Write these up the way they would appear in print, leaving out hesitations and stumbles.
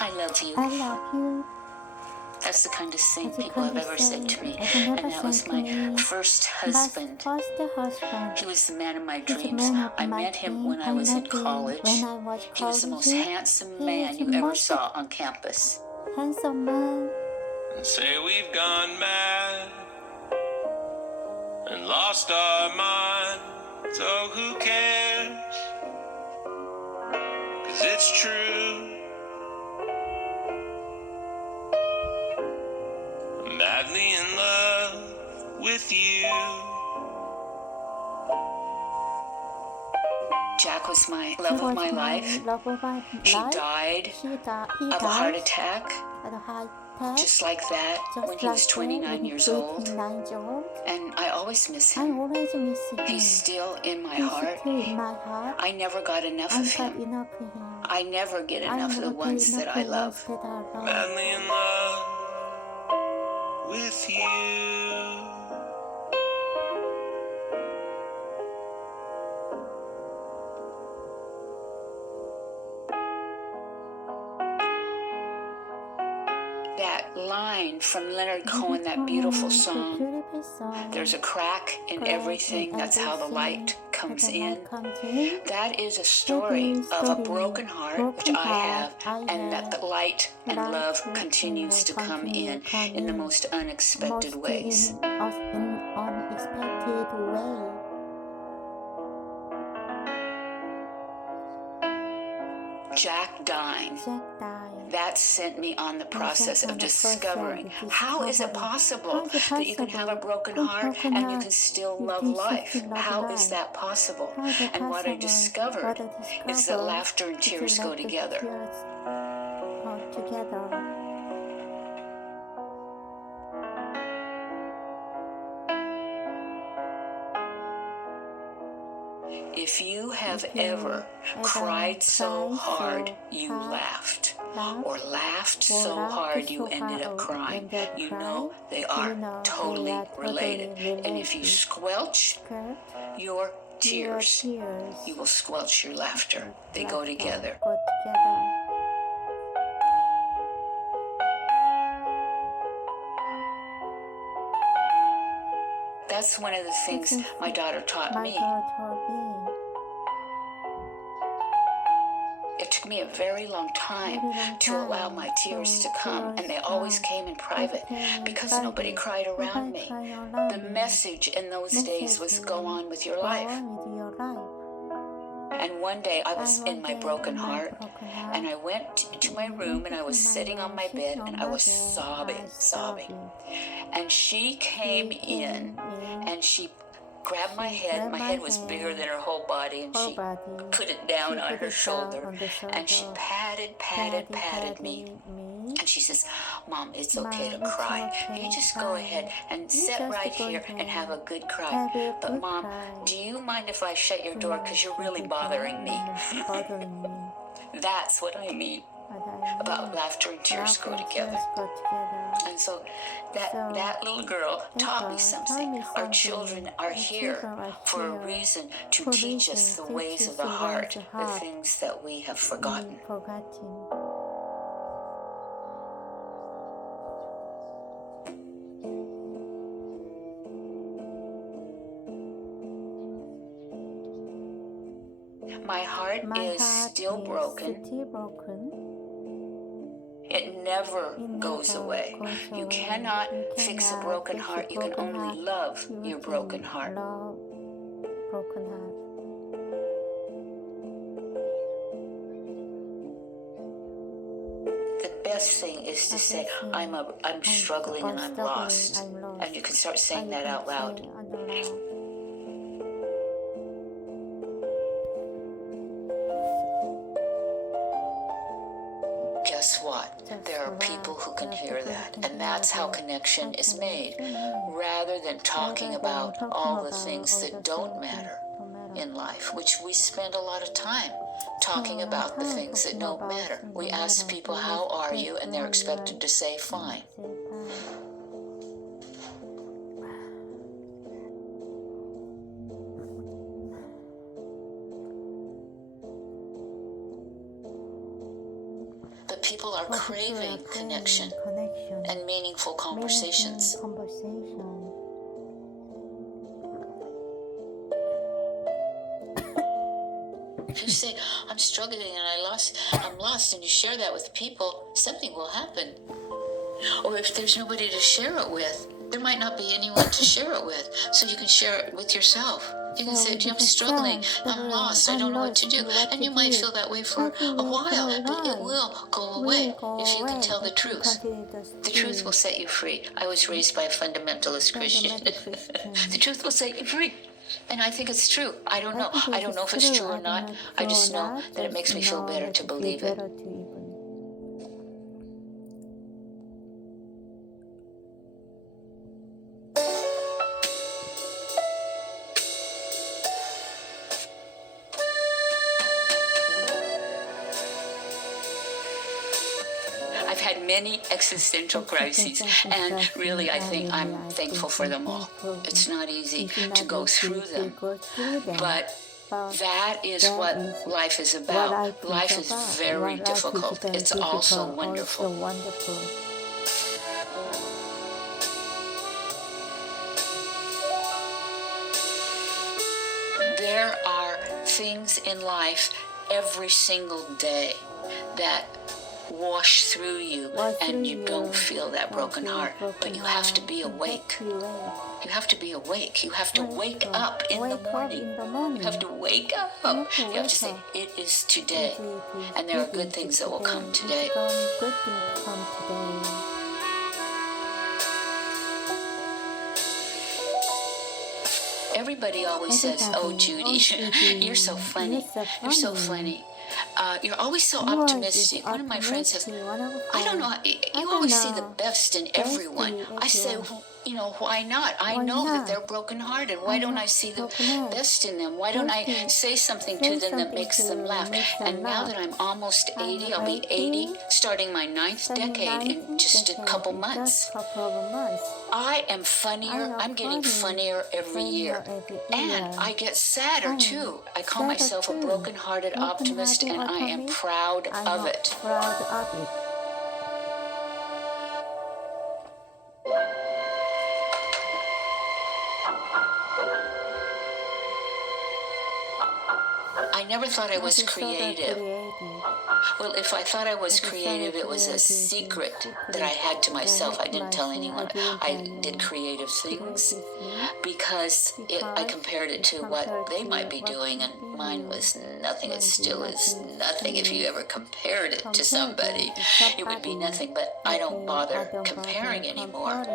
I love you. I love you. That's the kind of thing That's the people have kind of ever said to thing me. people never And that was said to my me. first My husband. first husband. He was the man of my He's the dreams. man of I my met him dream. when I was in college. When I was He was the most handsome He man is you the ever most saw on campus. handsome man. And say we've gone mad and lost our mind. So who cares? 'Cause it's true. I'm madly in love with you. Jack was my love of my life. Love of my He life. died He of a heart attack, At a heart attack. just like that, when he was 29 years old. 29 years old. And I always miss I him. always miss him. He's still in my He's heart. still in my heart. I never got enough I of got him. enough of him. I never get I enough of never the ones get that enough I of the love. ones that I love. Madly in love with you. That line from Leonard Cohen, that beautiful song, Beautiful song. there's a crack in everything, that's how the light comes in. That is a story of a broken heart, which I have, and that the light and love continues to come in the most unexpected ways. In unexpected way. Jack dying. Jack died. That sent me on the process of discovering how is it possible that you can have a broken heart and you can still love life? How is that possible? And what I discovered is that laughter and tears go together. If you have ever cried so hard you laughed, or laughed so hard you ended up crying, you know they are totally related. And if you squelch your tears, you will squelch your laughter. They go together. That's one of the things my daughter taught me. It took me a very long time to allow my tears to come, and they always came in private because nobody cried around me. The message in those days was go on with your life. And one day I was in my broken heart, and I went to my room, and I was sitting on my bed, and I was sobbing. And she came in, and she grabbed my head. My head was bigger than her whole body, and she put it down on her shoulder, and she patted me. And she says, Mom, it's okay to cry. You just go ahead and sit right here and have a good cry. But Mom, do you mind if I shut your door? Because you're really bothering me. That's what I mean about laughter and tears go together. And so that little girl taught me something. Our children are here for a reason, to teach us the ways of the heart, the things that we have forgotten. My heart is still broken. It never goes away. You cannot fix a broken heart. You can only love your broken heart. The best thing is to say, I'm struggling and I'm lost. And you can start saying that out loud. Guess what? There are people who can hear that, and that's how connection is made, rather than talking about all the things that don't matter in life, which we spend a lot of time talking about the things that don't matter. We ask people, how are you? And they're expected to say, fine. people are craving connection and meaningful conversations. If you say, I'm struggling and I'm lost, and you share that with people, something will happen. Or if there's nobody to share it with, there might not be anyone to share it with, so you can share it with yourself. You can say, I'm struggling, I'm lost, I don't know what to do. And you might feel that way for a while, but it will go away if you can tell the truth. The truth will set you free. I was raised by a fundamentalist Christian. The truth will set you free. And I think it's true. I don't know. I don't know if it's true or not. I just know that it makes me feel better to believe it. I've had many existential crises, and really I think I'm thankful for them all. It's not easy to go through them, but that is what life is about. Life is very difficult. It's also wonderful. There are things in life every single day that wash through you and you don't feel that broken heart, but you have to be awake. You have to be awake. You have to wake up in the morning. You have to wake up. You have to say, it is today, and there are good things that will come today. Everybody always says, oh, Judy, you're so funny. You're so funny. You're always so optimistic. One of my friends says, I don't know, you always see the best in everyone. I say, why not? I know that they're brokenhearted. Why don't I see the best in them? Why don't I say something to them that makes them laugh? And now that I'm almost 80, I'll be 80, starting my 9th decade in just a couple months. I am funnier. I'm getting funnier every year. And I get sadder too. I call myself a broken-hearted optimist, and I am proud of it. I never thought I was creative. Well, if I thought I was creative, it was a secret that I had to myself. I didn't tell anyone I did creative things because I compared it to what they might be doing, and mine was nothing. It still is nothing. If you ever compared it to somebody, it would be nothing, but I don't bother comparing anymore.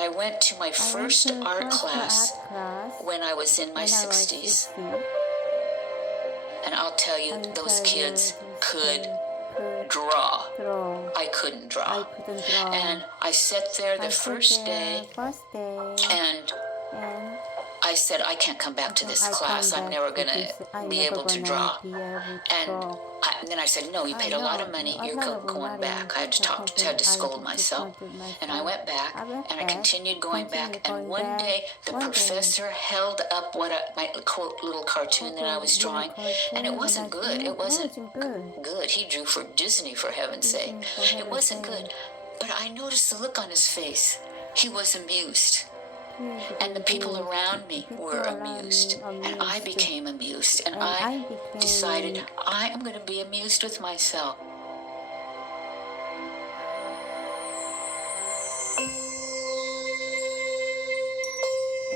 I went to my first art class when I was in my 60s. And I'll tell you, those kids could draw. I couldn't draw. And I sat there the first day, and I said, I can't come back to this class. I'm never going to be able to draw. And then I said, no, you paid a lot of money. You're going back. I had to scold myself. And I went back, and I continued going back. And one day, the professor held up my quote little cartoon that I was drawing, and it wasn't good. It wasn't good. He drew for Disney, for heaven's sake. It wasn't good. But I noticed the look on his face. He was amused. And the people around me were amused, and I became amused, and I decided I am going to be amused with myself.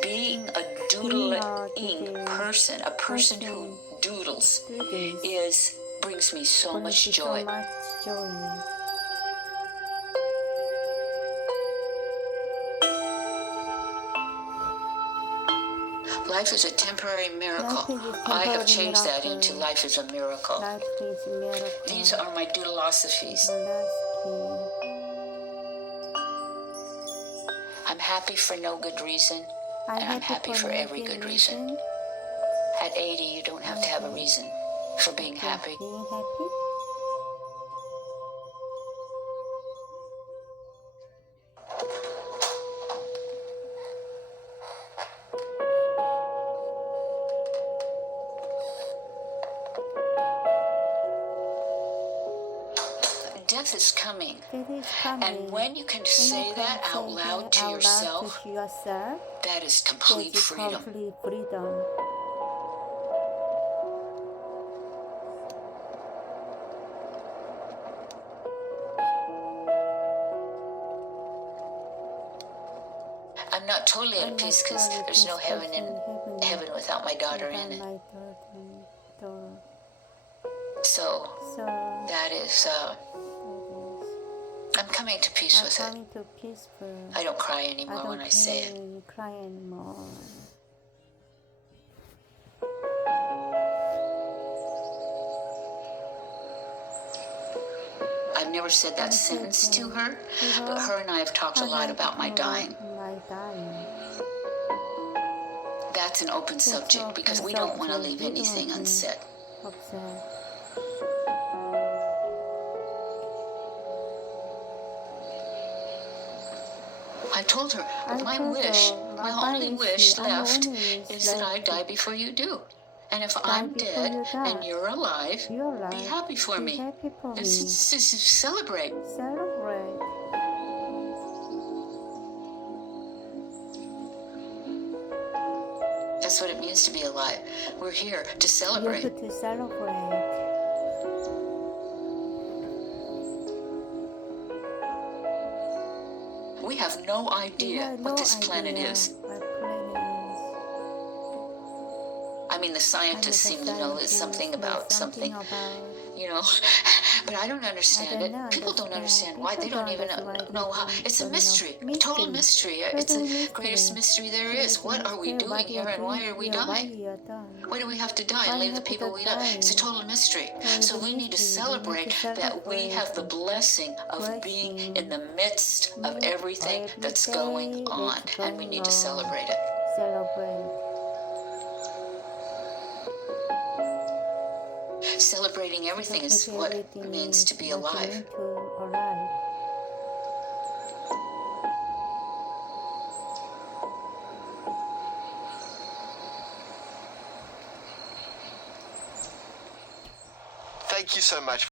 Being a doodling person, a person who doodles, brings me so much joy. Life is a temporary miracle. I have changed that into life is a miracle. These are my doodleosophies. I'm happy for no good reason, and I'm happy for every good reason. At 80, you don't have to have a reason for being happy. death is coming. Death is coming. And when you can say that out loud to yourself, that is complete freedom. Complete freedom. I'm not totally at peace because there's no heaven without my daughter in it. So that is, I'm coming to peace with it. I don't cry anymore when I say it. I've never said that sentence to her, but her and I have talked a lot about my dying. That's an open subject because we don't want to leave anything unsaid. I told her, my only wish left is that I die before you do. And if I'm dead and you're alive, be happy for me. Celebrate. That's what it means to be alive. We're here to celebrate. We have no idea what this planet is. I mean, the scientists seem to know it's something about something, you know, but I don't understand it. People don't understand why. They don't even know how. It's a mystery, a total mystery. It's the greatest mystery there is. What are we doing here and why are we dying? Why do we have to die and leave the people we love? It's a total mystery. So we need to celebrate that we have the blessing of being in the midst of everything that's going on, and we need to celebrate it. Celebrating everything is what it means to be alive. Thank you so much